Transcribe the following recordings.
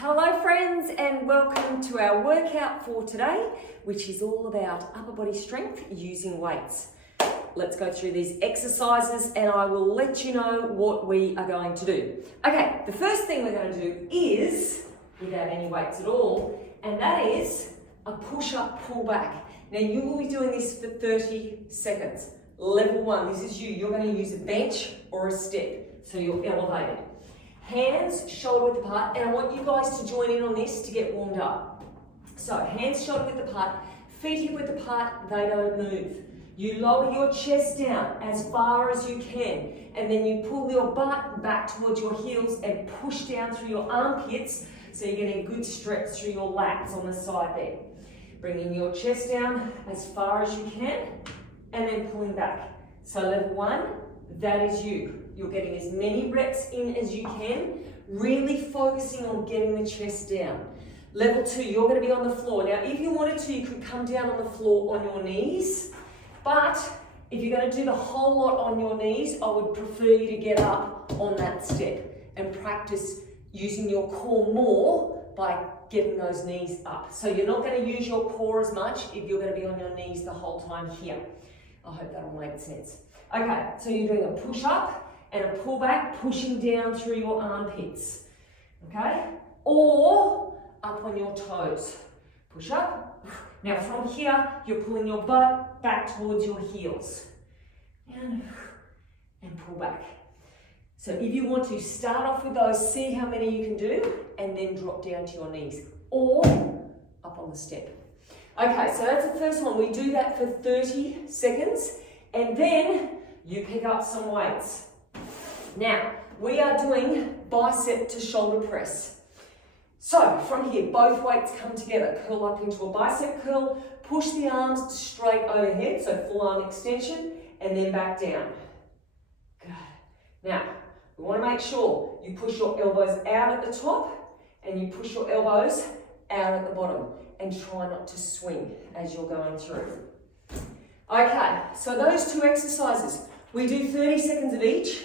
Hello friends, and welcome to our workout for today, which is all about upper body strength using weights. Let's go through these exercises and I will let you know what we are going to do. Okay, the first thing we're going to do is, without any weights at all, and that is a push-up pull back. Now you will be doing this for 30 seconds. Level 1, this is you. You're going to use a bench or a step, so you're elevated. Hands shoulder width apart, and I want you guys to join in on this to get warmed up. So hands shoulder width apart, feet hip width apart, they don't move. You lower your chest down as far as you can, and then you pull your butt back towards your heels and push down through your armpits, so you're getting a good stretch through your lats on the side there. Bringing your chest down as far as you can, and then pulling back. So level 1, that is you. You're getting as many reps in as you can, really focusing on getting the chest down. Level 2, you're going to be on the floor. Now, if you wanted to, you could come down on the floor on your knees, but if you're going to do the whole lot on your knees, I would prefer you to get up on that step and practice using your core more by getting those knees up. So you're not going to use your core as much if you're going to be on your knees the whole time here. I hope that'll make sense. Okay, so you're doing a push-up and a pull back, pushing down through your armpits, okay? Or up on your toes. Push up. Now from here, you're pulling your butt back towards your heels. And pull back. So if you want to start off with those, see how many you can do, and then drop down to your knees, or up on the step. Okay, so that's the first one. We do that for 30 seconds, and then you pick up some weights. Now, we are doing bicep to shoulder press. So, from here, both weights come together. Curl up into a bicep curl, push the arms straight overhead, so full arm extension, and then back down. Good. Now, we want to make sure you push your elbows out at the top, and you push your elbows out at the bottom, and try not to swing as you're going through. Okay, so those two exercises, we do 30 seconds of each.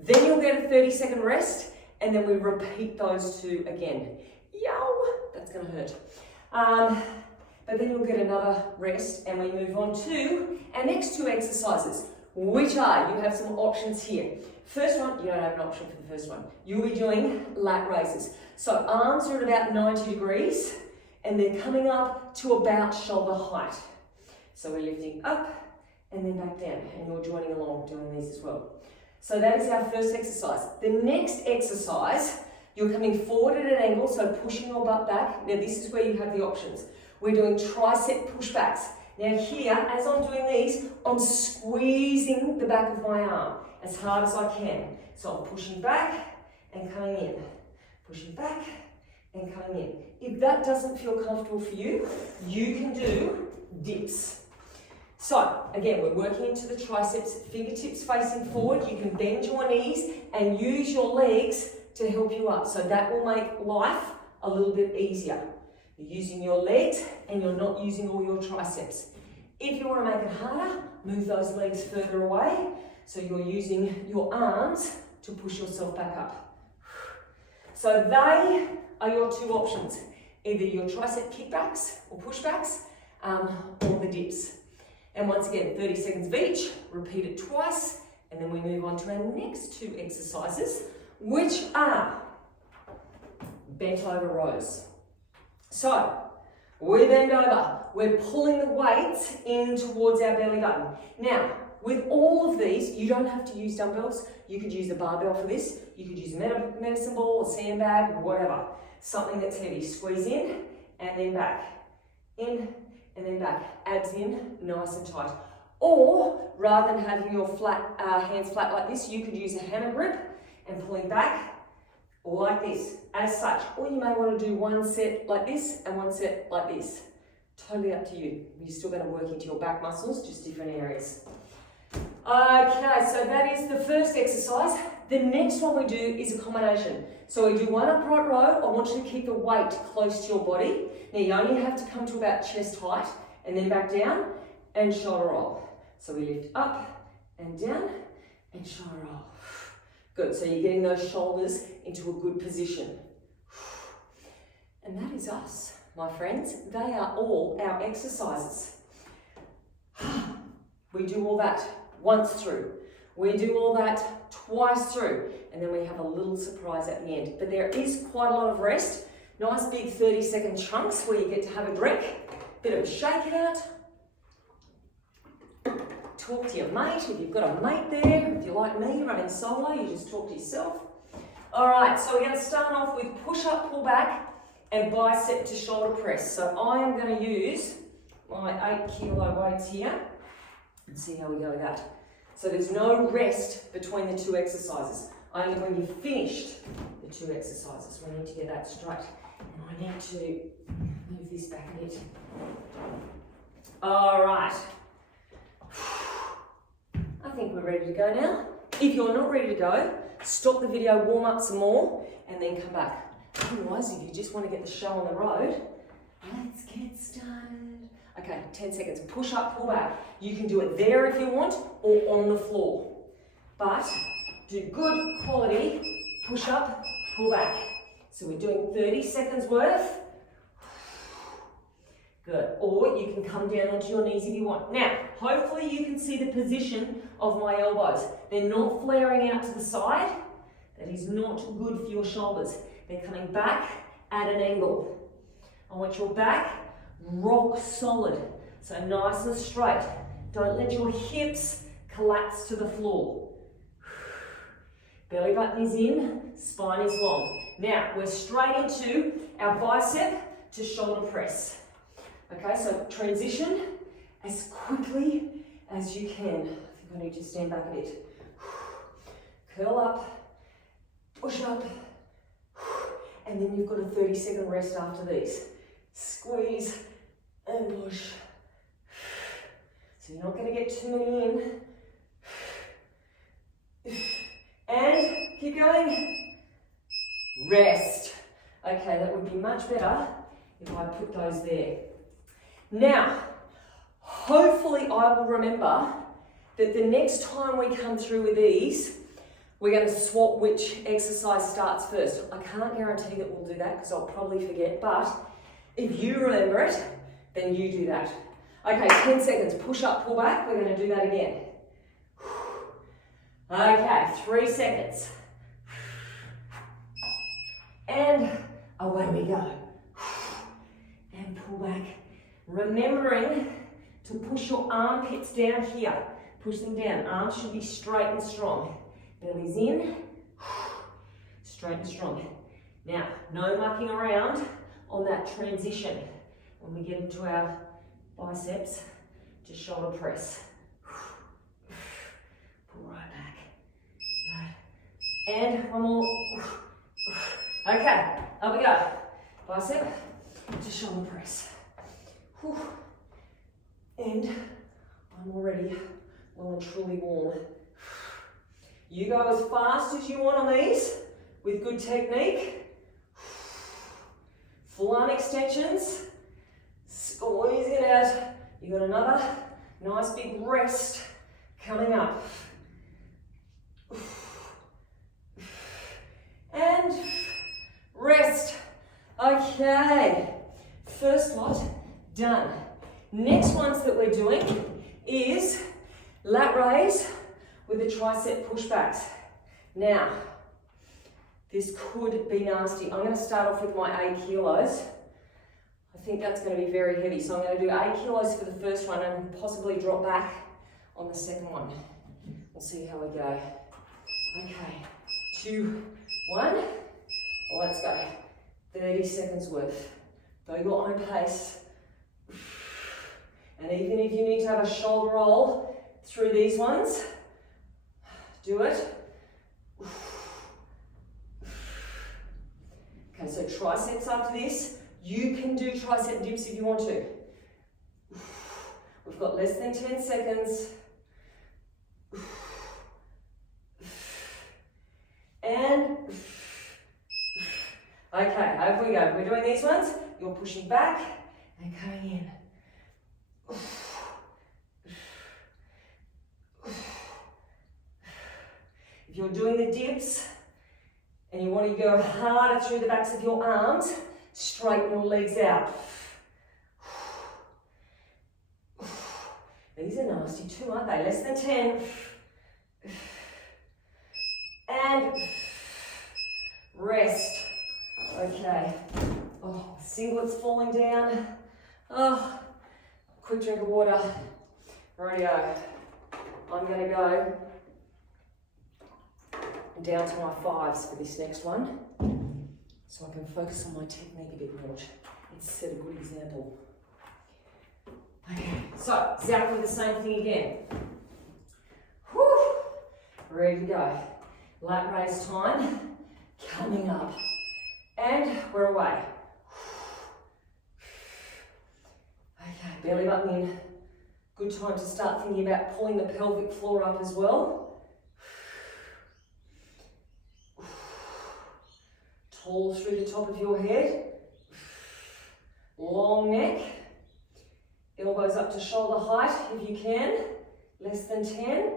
Then you'll get a 30-second rest, and then we repeat those two again. Yow, that's going to hurt. But then you'll get another rest, and we move on to our next two exercises, which are, you have some options here. First one, you don't have an option for the first one. You'll be doing lat raises. So arms are at about 90 degrees, and they're coming up to about shoulder height. So we're lifting up, and then back down, and you're joining along doing these as well. So that is our first exercise. The next exercise, you're coming forward at an angle, so pushing your butt back. Now this is where you have the options. We're doing tricep pushbacks. Now here, as I'm doing these, I'm squeezing the back of my arm as hard as I can. So I'm pushing back and coming in. Pushing back and coming in. If that doesn't feel comfortable for you, you can do dips. So, again, we're working into the triceps, fingertips facing forward. You can bend your knees and use your legs to help you up. So that will make life a little bit easier. You're using your legs and you're not using all your triceps. If you want to make it harder, move those legs further away. So you're using your arms to push yourself back up. So they are your two options. Either your tricep kickbacks or pushbacks, or the dips. And once again, 30 seconds of each, repeat it twice, and then we move on to our next two exercises, which are bent over rows. So, we bend over, we're pulling the weights in towards our belly button. Now, with all of these, you don't have to use dumbbells. You could use a barbell for this, you could use a medicine ball, a sandbag, whatever. Something that's heavy. Squeeze in, and then back. In, and then back, abs in, nice and tight. Or, rather than having your hands flat like this, you could use a hammer grip and pulling back like this, as such. Or you may want to do one set like this and one set like this. Totally up to you. You're still going to work into your back muscles, just different areas. Okay, so that is the first exercise. The next one we do is a combination. So we do one upright row. I want you to keep the weight close to your body. Now you only have to come to about chest height and then back down and shoulder roll. So we lift up and down and shoulder roll. Good, so you're getting those shoulders into a good position. And that is us, my friends. They are all our exercises. We do all that once through. We do all that twice through. And then we have a little surprise at the end. But there is quite a lot of rest. Nice big 30-second chunks where you get to have a drink. Bit of a shake it out. Talk to your mate if you've got a mate there. If you're like me, running solo, you just talk to yourself. All right, so we're going to start off with push-up, pull-back, and bicep to shoulder press. So I am going to use my 8-kilo weights here and see how we go with that. So there's no rest between the two exercises. Only when you've finished the two exercises. We need to get that straight. And I need to move this back a bit. All right. I think we're ready to go now. If you're not ready to go, stop the video, warm up some more, and then come back. Otherwise, if you just want to get the show on the road, let's get started. Okay, 10 seconds. Push up, pull back. You can do it there if you want, or on the floor. But do good quality push up, pull back. So we're doing 30 seconds worth. Good. Or you can come down onto your knees if you want. Now, hopefully you can see the position of my elbows. They're not flaring out to the side. That is not good for your shoulders. They're coming back at an angle. I want your back rock solid. So nice and straight. Don't let your hips collapse to the floor. Belly button is in, spine is long. Now, we're straight into our bicep to shoulder press. Okay, so transition as quickly as you can. I think I need to stand back a bit. Curl up, push up, and then you've got a 30-second rest after these. Squeeze and push. So you're not going to get too many in. And keep going. Rest. Okay, that would be much better if I put those there. Now, hopefully I will remember that the next time we come through with these, we're going to swap which exercise starts first. I can't guarantee that we'll do that because I'll probably forget, but if you remember it, then you do that. Okay, 10 seconds. Push up, pull back. We're going to do that again. Okay, 3 seconds. And away we go. And pull back. Remembering to push your armpits down here. Push them down. Arms should be straight and strong. Belly's in. Straight and strong. Now, no mucking around on that transition when we get into our biceps to shoulder press. Pull right back. Right. And one more. Okay, up we go. Bicep to shoulder press. And I'm already well and truly warm. You go as fast as you want on these with good technique. Full arm extensions. Squeeze it out. You got another nice big rest coming up. And rest. Okay, first lot done. Next ones that we're doing is lat raise with the tricep pushbacks. Now, this could be nasty. I'm going to start off with my 8 kilos. I think that's going to be very heavy. So I'm going to do 8 kilos for the first one and possibly drop back on the second one. We'll see how we go. Okay, 2, 1. Let's go. 30 seconds worth. Go your own pace. And even if you need to have a shoulder roll through these ones, do it. Okay, so triceps after this. You can do tricep dips if you want to. We've got less than 10 seconds. And okay, over we go. We're doing these ones. You're pushing back and coming in. If you're doing the dips and you want to go harder through the backs of your arms, Straighten your legs out. These are nasty too, aren't they? Less than 10. And rest. Okay. Oh, singlet's falling down. Oh, quick drink of water. Rightio. I'm going to go down to my 5s for this next one, so I can focus on my technique a bit more and set a good example. Okay, so exactly the same thing again. Whew. Ready to go. Lat raise time coming up, and we're away. Okay, belly button in. Good time to start thinking about pulling the pelvic floor up as well. Tall through the top of your head. Long neck. Elbows up to shoulder height if you can. Less than 10.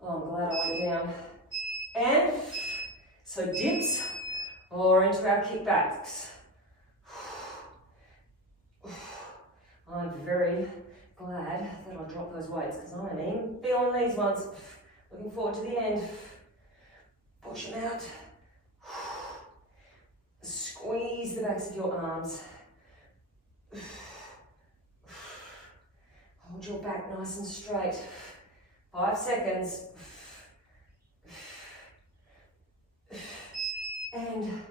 Oh, I'm glad I went down. And so dips or into our kickbacks. I'm very glad that I dropped those weights because I am feeling these ones. Looking forward to the end. Push them out. Squeeze the backs of your arms. Hold your back nice and straight. 5 seconds. And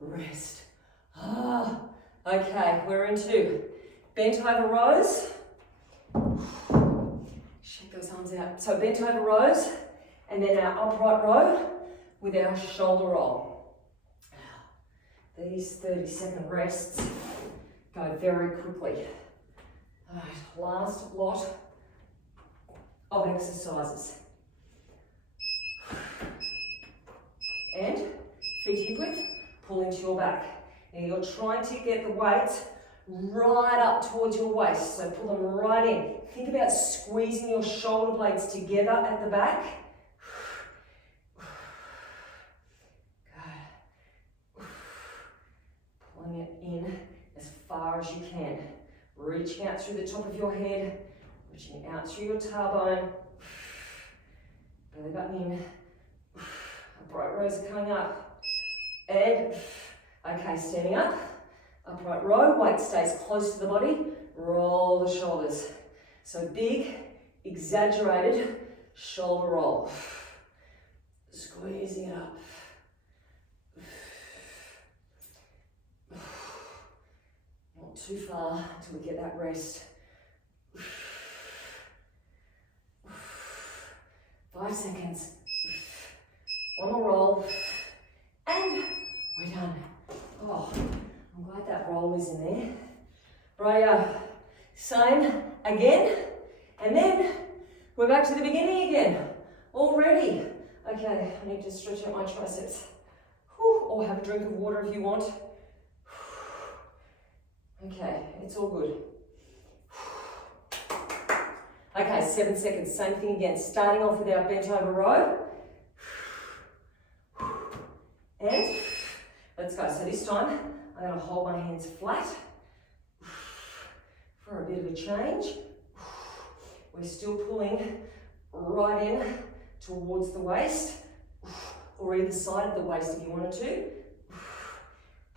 rest. Okay, we're into bent over rows. Shake those arms out. So bent over rows, and then our upright row with our shoulder roll. These 30-second rests go very quickly. All right, last lot of exercises. And feet hip width, pull into your back. Now you're trying to get the weight right up towards your waist, so pull them right in. Think about squeezing your shoulder blades together at the back. Good. Pulling it in as far as you can. Reaching out through the top of your head, reaching out through your tailbone. Belly button in. Upright rows are coming up. And, okay, standing up. Upright row, weight stays close to the body. Roll the shoulders. So big, exaggerated shoulder roll. Squeezing it up. Not too far until we get that rest. 5 seconds. One more roll. And we're done. Oh, I'm glad that roll is in there. Right, same again. And then we're back to the beginning again. Already. Okay, I need to stretch out my triceps. Whew, or have a drink of water if you want. Okay, it's all good. Okay, 7 seconds, same thing again. Starting off with our bent over row. And let's go. So this time, I'm going to hold my hands flat for a bit of a change. We're still pulling right in towards the waist, or either side of the waist if you wanted to.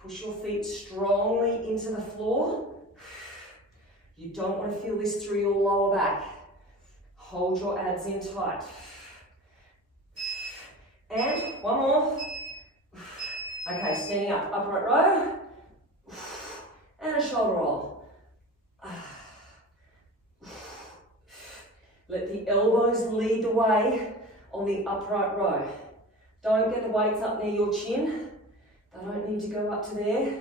Push your feet strongly into the floor. You don't want to feel this through your lower back. Hold your abs in tight. And one more. Okay, standing up, upright row. And a shoulder roll. Let the elbows lead the way on the upright row. Don't get the weights up near your chin. They don't need to go up to there.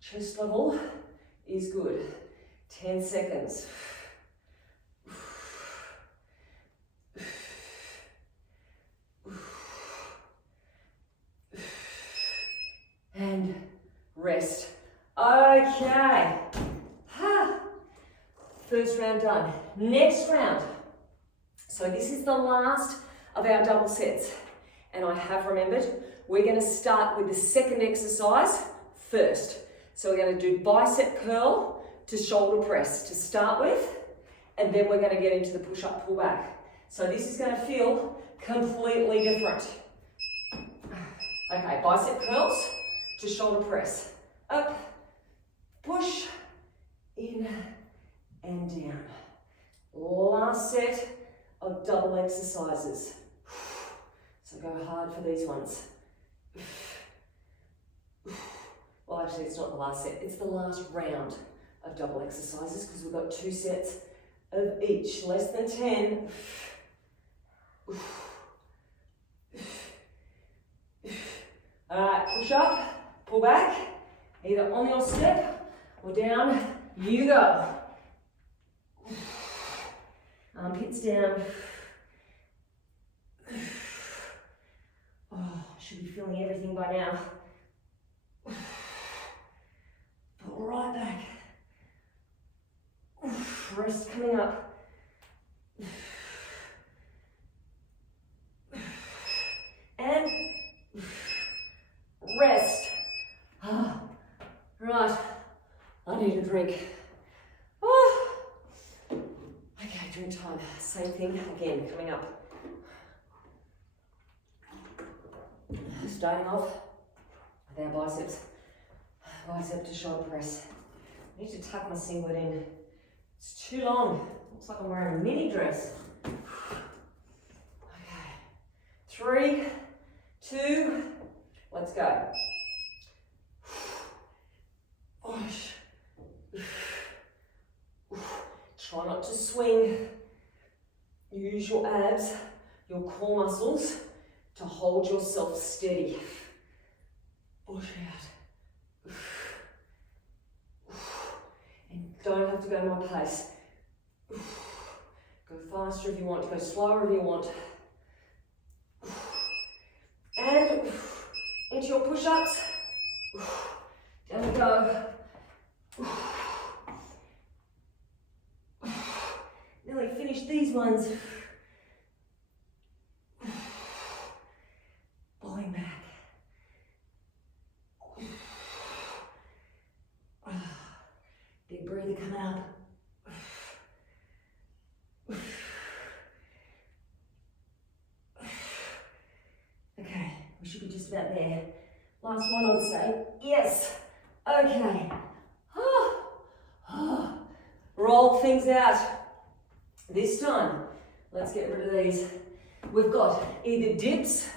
Chest level is good. 10 seconds. And rest. Okay. First round done. Next round. So this is the last of our double sets. And I have remembered, we're going to start with the second exercise first. So we're going to do bicep curl to shoulder press to start with, and then we're going to get into the push-up, pull back. So this is going to feel completely different. Okay, bicep curls to shoulder press. Up, push, in, and down. Last set of double exercises. So go hard for these ones. Well, actually, it's not the last set. It's the last round of double exercises because we've got 2 sets of each. Less than 10. All right, push up, pull back, either on your step or down. You go. Armpits down. Oh, should be feeling everything by now. Pull right back. Rest coming up. And rest. Right, I need a drink. Okay, drink time. Same thing again, coming up. Starting off with our biceps. Bicep to shoulder press. I need to tuck my singlet in. It's too long. Looks like I'm wearing a mini dress. Okay. 3, 2, let's go. Try not to swing. Use your abs, your core muscles to hold yourself steady. Push out. And don't have to go my pace. Go faster if you want, go slower if you want. And into your push-ups. Down we go. Nearly finished these ones. Pulling back. Big breather coming up. Okay, we should be just about there. Last one, I would say. Yes. Okay. Roll things out. This time, let's get rid of these. We've got either dips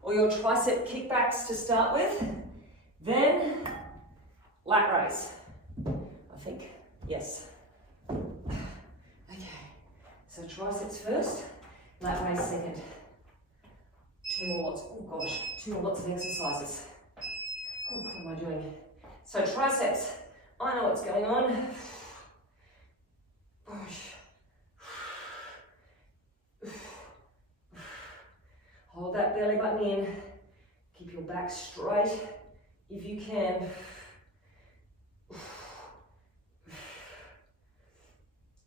or your tricep kickbacks to start with, then lat raise. I think, yes. Okay, so triceps first, lat raise second. 2 more lots, oh gosh, 2 more lots of exercises. Oh, what am I doing? So triceps, I know what's going on. Push. Hold that belly button in. Keep your back straight if you can.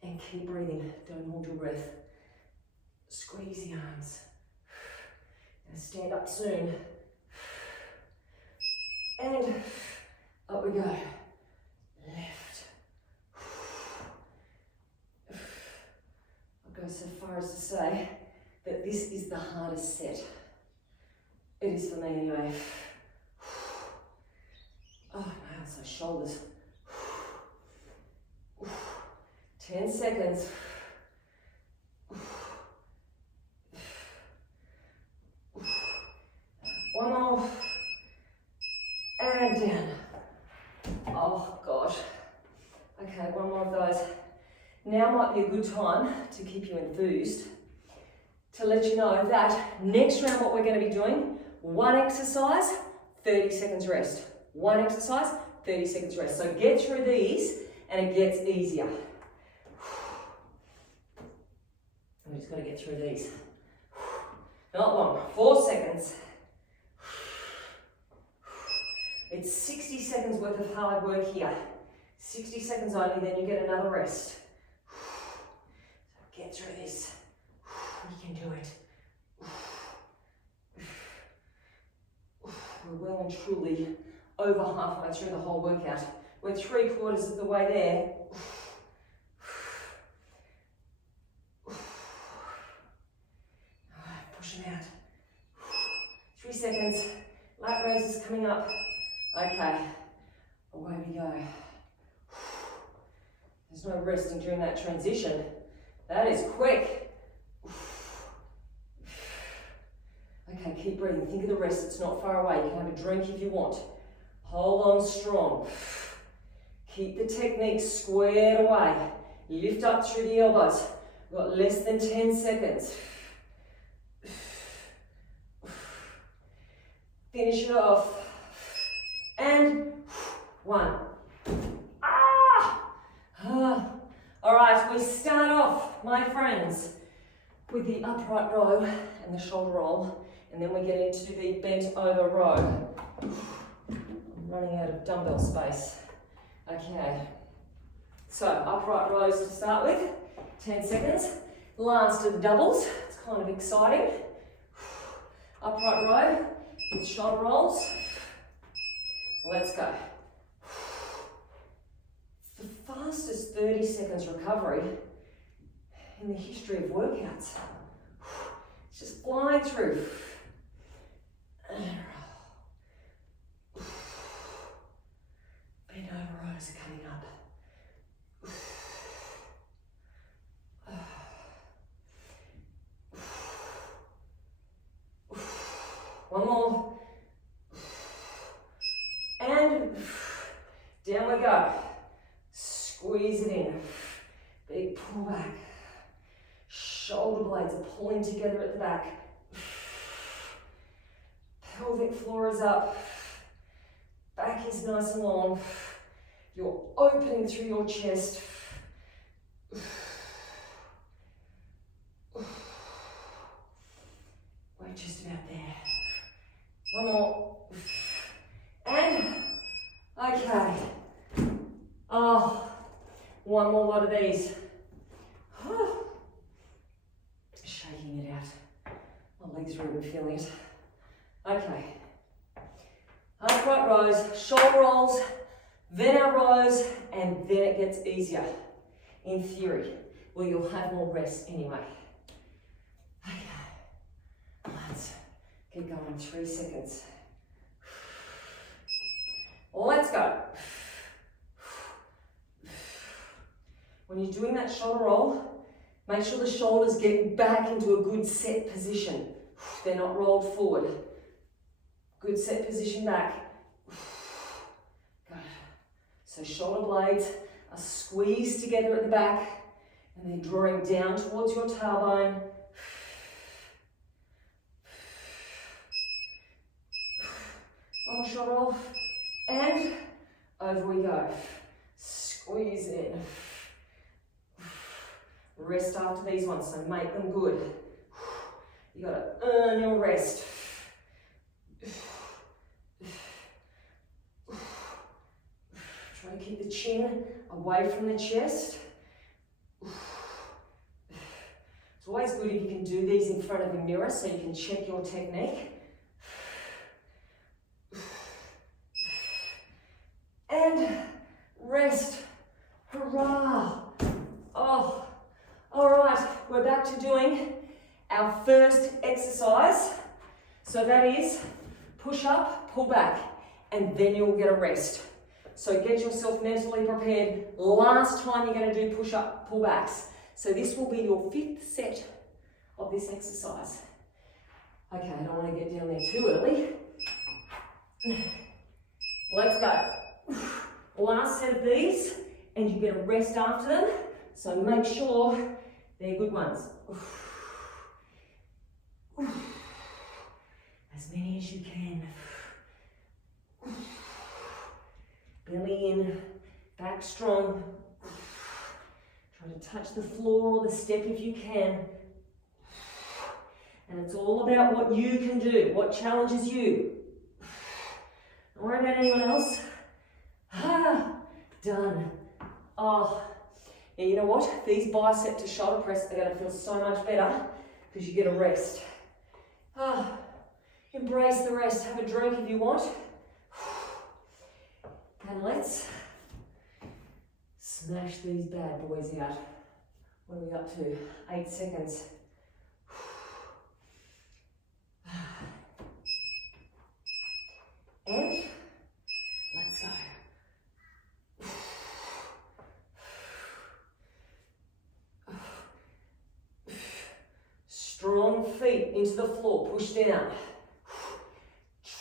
And keep breathing. Don't hold your breath. Squeeze the arms. Now stand up soon. And up we go. Left. I'll go so far as to say that this is the hardest set. It is for me anyway. Oh man, so shoulders. 10 seconds. One more. And down. Oh gosh. Okay, one more of those. Now might be a good time to keep you enthused, to let you know that next round what we're going to be doing, 1 exercise, 30 seconds rest. 1 exercise, 30 seconds rest. So get through these and it gets easier. I'm just going to get through these. Not long, 4 seconds. It's 60 seconds worth of hard work here. 60 seconds only, then you get another rest. So get through this. You can do it. We're well and truly over halfway through the whole workout. We're 3/4 of the way there. Push it out. 3 seconds. Lat raises coming up. Okay, away we go. There's no resting during that transition. That is quick. Okay, keep breathing. Think of the rest. It's not far away. You can have a drink if you want. Hold on strong. Keep the technique squared away. Lift up through the elbows. We've got less than 10 seconds. Finish it off. And 1. All right, we start off, my friends, with the upright row and the shoulder roll, and then we get into the bent over row. I'm running out of dumbbell space. Okay, so upright rows to start with, 10 seconds. Last of doubles, it's kind of exciting. Upright row with shoulder rolls. Let's go. The fastest 30 seconds recovery in the history of workouts. It's just flying through. Bend over rows are coming up. One more. And down we go. Squeeze it in. Big pull back. Shoulder blades are pulling together at the back. Pelvic floor is up. Back is nice and long. You're opening through your chest. We're just about there. One more. And, okay. Oh, one more lot of these. Shaking it out. My legs are even feeling it. Okay. Upright rows, shoulder rolls, then our rows, and then it gets easier. In theory. Well, you'll have more rest anyway. Okay. Let's keep going. 3 seconds. Let's go. When you're doing that shoulder roll, make sure the shoulders get back into a good set position. They're not rolled forward. Good set position back. Good. So shoulder blades are squeezed together at the back and then drawing down towards your tailbone. One more shoulder roll. And over we go. Squeeze it in. Rest after these ones, so make them good. You gotta earn your rest. Try to keep the chin away from the chest. It's always good if you can do these in front of a mirror so you can check your technique. And rest. Hurrah! Oh, all right, we're back to doing our first exercise. So that is push up, pull back, and then you'll get a rest. So get yourself mentally prepared. Last time you're going to do push up, pull backs. So this will be your 5th set of this exercise. Okay, I don't want to get down there too early. Let's go. Last set of these, and you get a rest after them. So make sure they're good ones. As many as you can. Belly in, back strong. Try to touch the floor or the step if you can. And it's all about what you can do, what challenges you. Don't worry about anyone else. Done. Oh, and you know what? These bicep to shoulder press are going to feel so much better because you get a rest. Embrace the rest. Have a drink if you want. And let's smash these bad boys out. What are we up to? 8 seconds. And let's go. Strong feet into the floor, push down.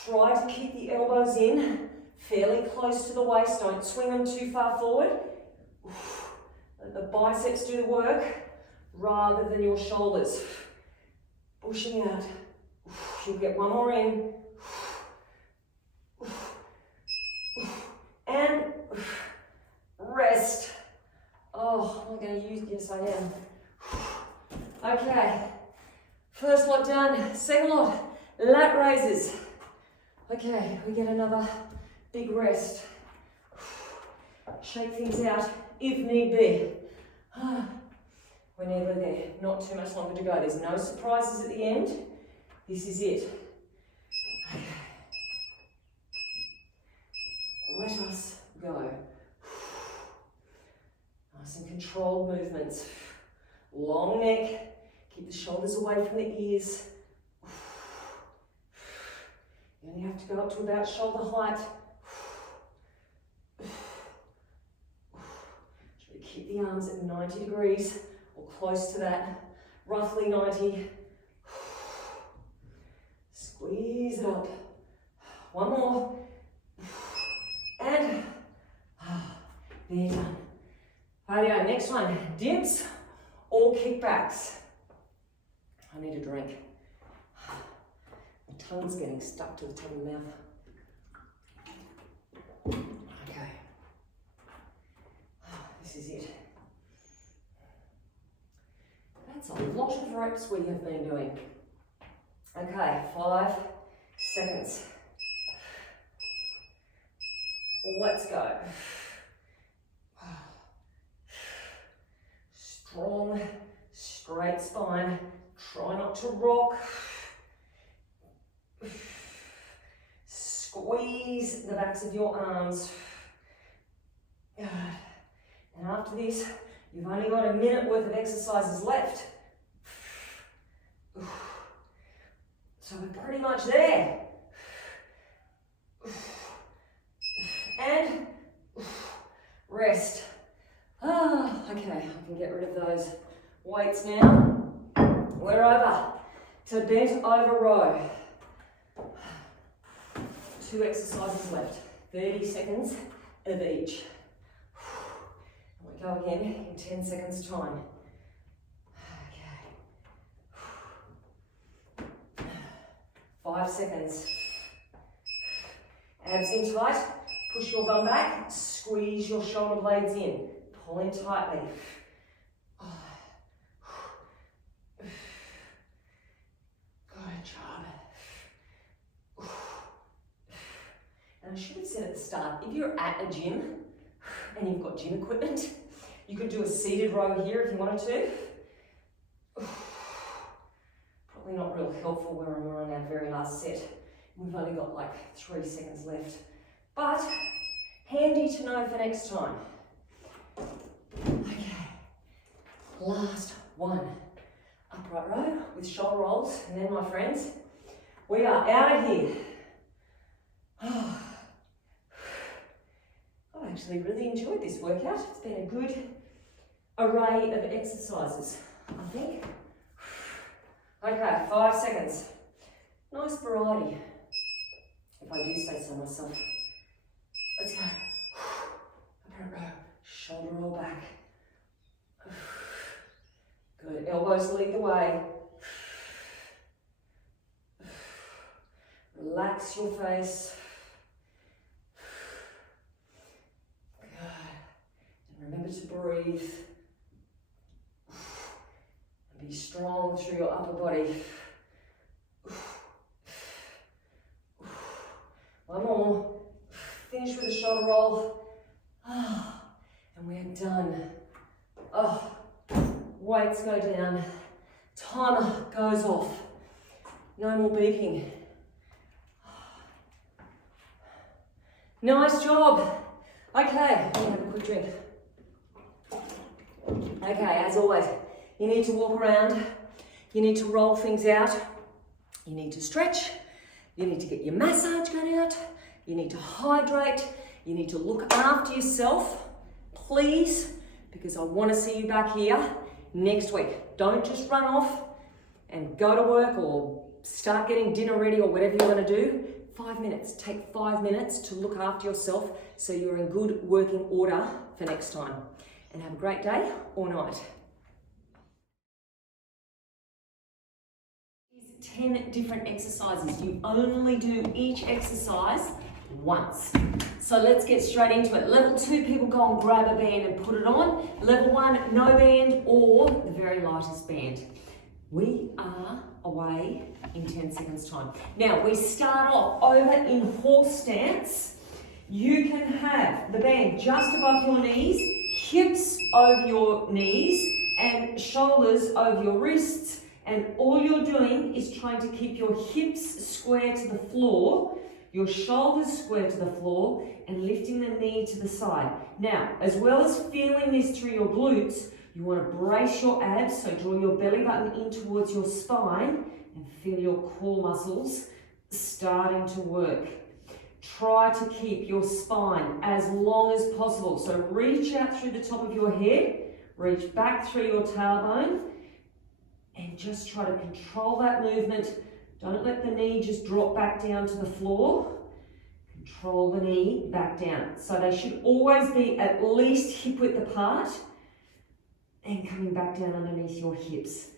Try to keep the elbows in, fairly close to the waist, don't swing them too far forward. Let the biceps do the work rather than your shoulders. Pushing out. You'll get one more in. And rest. Oh, I'm going to use, yes I am. Okay, first lot done, second lot, lat raises. Okay, we get another big rest. Shake things out if need be. We're nearly there, not too much longer to go. There's no surprises at the end. This is it. Okay. Let us go. Nice and controlled movements. Long neck. Keep the shoulders away from the ears. You only have to go up to about shoulder height. Try to keep the arms at 90 degrees or close to that, roughly 90. Squeeze it up. One more. And there, done. Rightio, next one, dips or kickbacks. I need a drink. My tongue's getting stuck to the top of the mouth. Okay. This is it. That's a lot of reps we have been doing. Okay, 5 seconds. Let's go. Strong, straight spine. Try not to rock. Squeeze the backs of your arms. And after this, you've only got a minute worth of exercises left. So we're pretty much there. And rest. Okay, I can get rid of those weights now. We're over to bent over row. 2 exercises left, 30 seconds of each. And we go again in 10 seconds time. Okay. 5 seconds. Abs in tight, push your bum back, squeeze your shoulder blades in, pull in tightly. Good job. And I should have said at the start, if you're at a gym and you've got gym equipment, you could do a seated row here if you wanted to. Probably not real helpful when we're on our very last set. We've only got like 3 seconds left, but handy to know for next time. Okay, last one. Upright row with shoulder rolls, and then my friends, we are out of here. I've actually really enjoyed this workout. It's been a good array of exercises, I think. Okay, 5 seconds. Nice variety, if I do say so myself. Let's go. Upright row, shoulder roll back. Good, elbows lead the way. Relax your face. Good. And remember to breathe. And be strong through your upper body. One more. Finish with a shoulder roll. And we're done. Weights go down. Timer goes off. No more beeping. Nice job. Okay, I'm gonna have a quick drink. Okay, as always, you need to walk around, you need to roll things out, you need to stretch, you need to get your massage gun out, you need to hydrate, you need to look after yourself, please, because I want to see you back here next week. Don't just run off and go to work or start getting dinner ready or whatever you want to do. 5 minutes. Take 5 minutes to look after yourself so you're in good working order for next time. And have a great day or night. 10 different exercises. You only do each exercise once. So let's get straight into it. Level 2, people go and grab a band and put it on. Level 1, no band or the very lightest band. We are away in 10 seconds time. Now we start off over in horse stance. You can have the band just above your knees, hips over your knees and shoulders over your wrists, and all you're doing is trying to keep your hips square to the floor, your shoulders square to the floor, and lifting the knee to the side. Now, as well as feeling this through your glutes, you want to brace your abs, so draw your belly button in towards your spine and feel your core muscles starting to work. Try to keep your spine as long as possible. So reach out through the top of your head, reach back through your tailbone, and just try to control that movement. Don't let the knee just drop back down to the floor. Control the knee back down. So they should always be at least hip width apart and coming back down underneath your hips.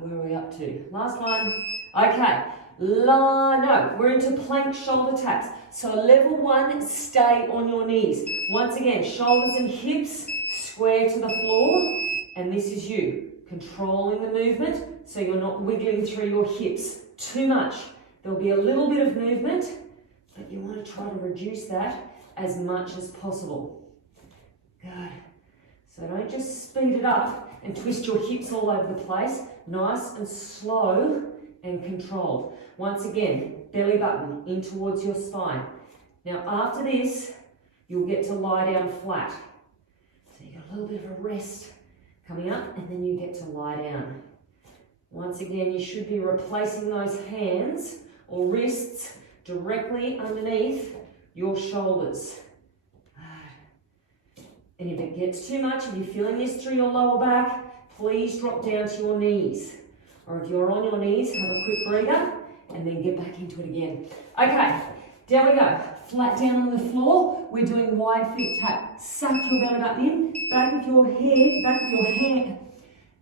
Where are we up to? Last one. Okay. No, we're into plank shoulder taps. So level 1, stay on your knees. Once again, shoulders and hips square to the floor, and this is you controlling the movement so you're not wiggling through your hips too much. There'll be a little bit of movement, but you want to try to reduce that as much as possible. Good. So don't just speed it up and twist your hips all over the place. Nice and slow and controlled. Once again, belly button in towards your spine. Now after this, you'll get to lie down flat. So you got a little bit of a rest coming up, and then you get to lie down. Once again, you should be replacing those hands or wrists directly underneath your shoulders. And if it gets too much, if you're feeling this through your lower back, please drop down to your knees. Or if you're on your knees, have a quick breather and then get back into it again. Okay, down we go. Flat down on the floor. We're doing wide feet tap. Suck your belly button in, back of your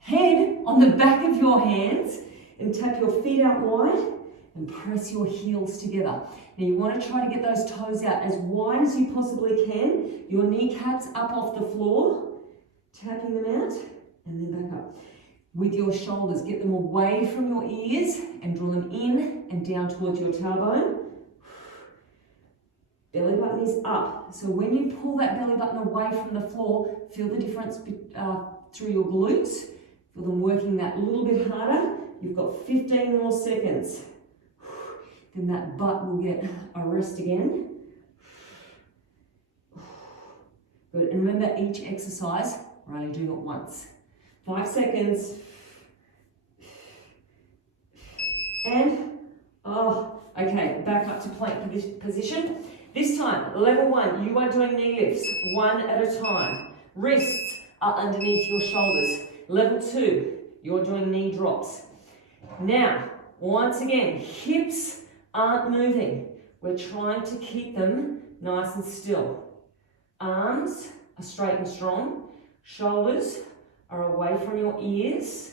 head on the back of your hands, and tap your feet out wide and press your heels together. Now you want to try to get those toes out as wide as you possibly can. Your kneecaps up off the floor, tapping them out and then back up. With your shoulders, get them away from your ears and draw them in and down towards your tailbone. Belly button is up. So when you pull that belly button away from the floor, feel the difference through your glutes. Feel them working that little bit harder. You've got 15 more seconds. Then that butt will get a rest again. Good. And remember, each exercise, we're only doing it once. 5 seconds. And, okay, back up to plank position. This time, level 1, you are doing knee lifts, one at a time. Wrists are underneath your shoulders. Level 2, you're doing knee drops. Now, once again, hips aren't moving. We're trying to keep them nice and still. Arms are straight and strong. Shoulders are away from your ears.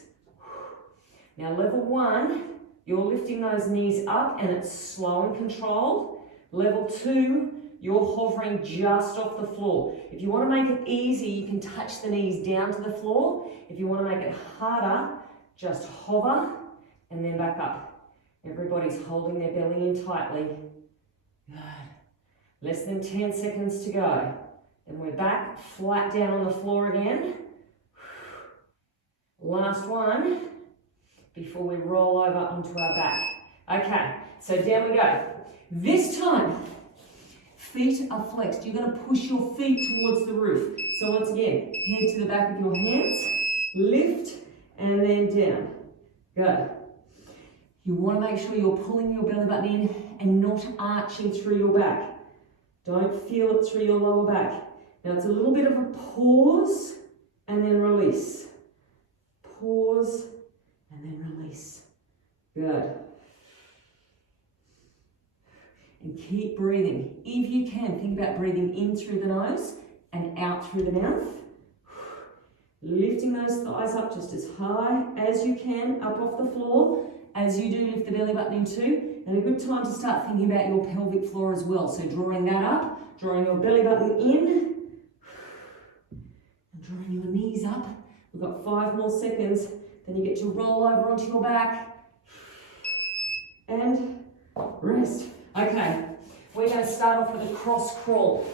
Now level 1, you're lifting those knees up and it's slow and controlled. Level 2, you're hovering just off the floor. If you want to make it easy, you can touch the knees down to the floor. If you want to make it harder, just hover and then back up. Everybody's holding their belly in tightly. Good. Less than 10 seconds to go. Then we're back, flat down on the floor again. Last one before we roll over onto our back. Okay, so down we go. This time, Feet are flexed. You're going to push your feet towards the roof. So once again, head to the back of your hands, lift, and then down. Good. You want to make sure you're pulling your belly button in and not arching through your back. Don't feel it through your lower back. Now it's a little bit of a pause and then release. Pause and then release. Good. And keep breathing. If you can, think about breathing in through the nose and out through the mouth. Lifting those thighs up just as high as you can, up off the floor. As you do, lift the belly button in too. And a good time to start thinking about your pelvic floor as well. So drawing that up, drawing your belly button in, and drawing your knees up. We've got 5 more seconds. Then you get to roll over onto your back. And rest. Okay, we're going to start off with a cross crawl.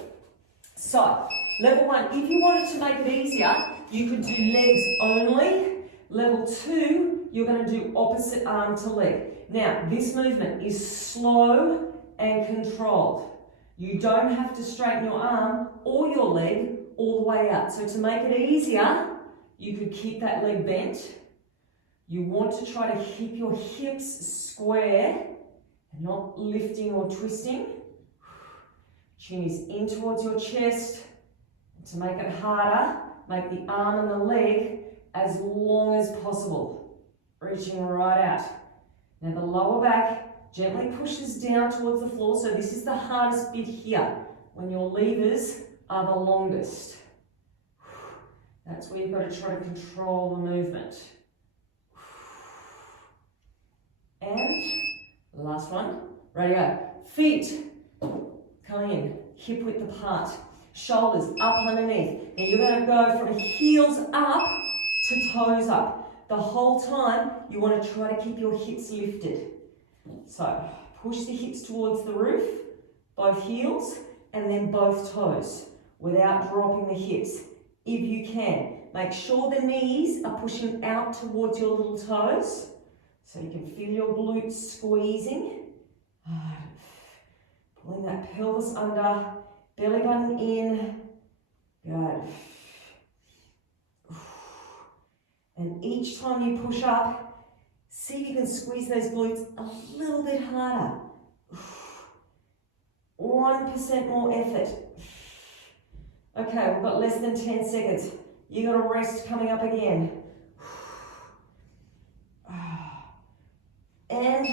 So, level 1, if you wanted to make it easier, you could do legs only. Level 2, you're going to do opposite arm to leg. Now, this movement is slow and controlled. You don't have to straighten your arm or your leg all the way out. So to make it easier, you could keep that leg bent. You want to try to keep your hips square and not lifting or twisting. Chin is in towards your chest. To make it harder, make the arm and the leg as long as possible, reaching right out. Now the lower back gently pushes down towards the floor, so this is the hardest bit here, when your levers are the longest. That's where you've got to try to control the movement. And the last one, ready, go. Feet coming in, hip width apart, shoulders up underneath. Now you're going to go from heels up to toes up. The whole time you want to try to keep your hips lifted. So push the hips towards the roof, both heels, and then both toes without dropping the hips. If you can, make sure the knees are pushing out towards your little toes so you can feel your glutes squeezing. Pulling that pelvis under, belly button in. Good. And each time you push up, see if you can squeeze those glutes a little bit harder. 1% more effort. Okay, we've got less than 10 seconds. You got a rest coming up again. And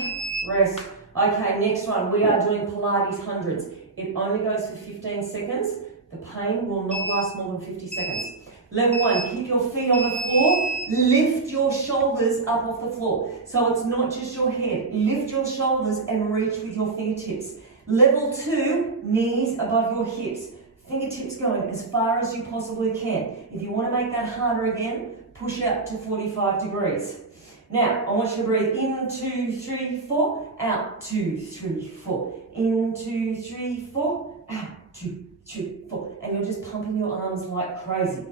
rest. Okay, next one. We are doing Pilates hundreds. It only goes for 15 seconds. The pain will not last more than 50 seconds. Level 1, keep your feet on the floor. Lift your shoulders up off the floor. So it's not just your head. Lift your shoulders and reach with your fingertips. Level 2, knees above your hips. Fingertips going as far as you possibly can. If you want to make that harder again, push out to 45 degrees. Now, I want you to breathe in, 2, 3, 4, out, 2, 3, 4. In, 2, 3, 4, out, 2, 3, 4. And you're just pumping your arms like crazy.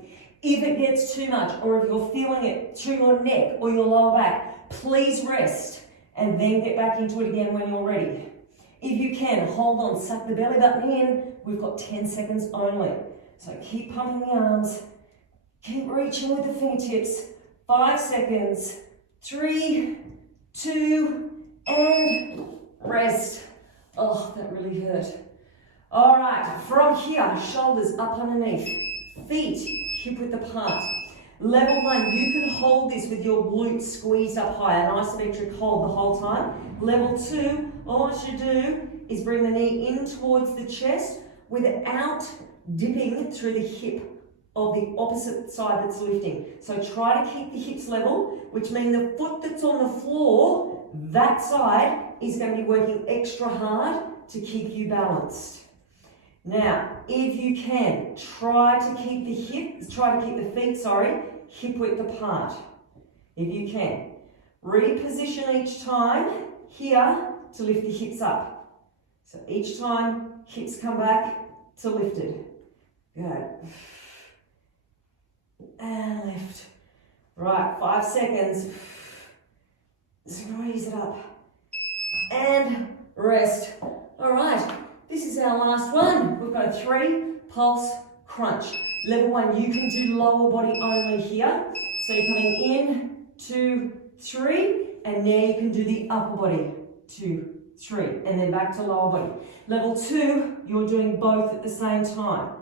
If it gets too much, or if you're feeling it through your neck or your lower back, please rest and then get back into it again when you're ready. If you can, hold on, suck the belly button in. We've got 10 seconds only. So keep pumping the arms. Keep reaching with the fingertips. 5 seconds. 3, 2, and rest. Oh, that really hurt. All right, from here, shoulders up underneath. Feet hip width apart. Level 1, you can hold this with your glutes squeezed up high, an isometric hold the whole time. Level 2, all I want you to do is bring the knee in towards the chest without dipping through the hip of the opposite side that's lifting. So try to keep the hips level, which means the foot that's on the floor, that side, is going to be working extra hard to keep you balanced. Now, if you can, try to keep the feet, hip width apart. If you can. Reposition each time here to lift the hips up. So each time, hips come back to lifted. Good. And lift. Right, 5 seconds. Squeeze it up. And rest. All right, this is our last one. go 3, pulse, crunch. Level 1, you can do lower body only here. So you're coming in, 2, 3, and now you can do the upper body, 2, 3, and then back to lower body. Level 2, you're doing both at the same time.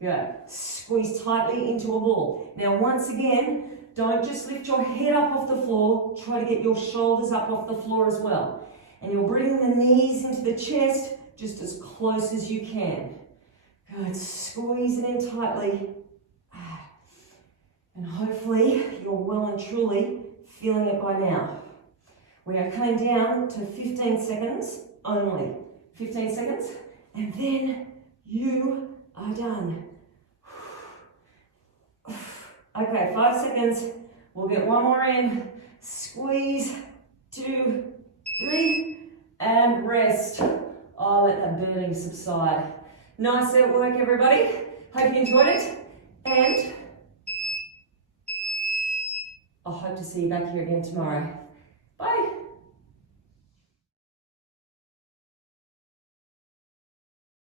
Good. Squeeze tightly into a ball. Now once again, don't just lift your head up off the floor, try to get your shoulders up off the floor as well. And you're bringing the knees into the chest just as close as you can. Good, squeeze it in tightly. And hopefully you're well and truly feeling it by now. We are coming down to 15 seconds only. 15 seconds, and then you are done. Okay, 5 seconds. We'll get one more in. Squeeze, 2, 3, and rest. Oh, let that burning subside. Nice work, everybody. Hope you enjoyed it, and I hope to see you back here again tomorrow.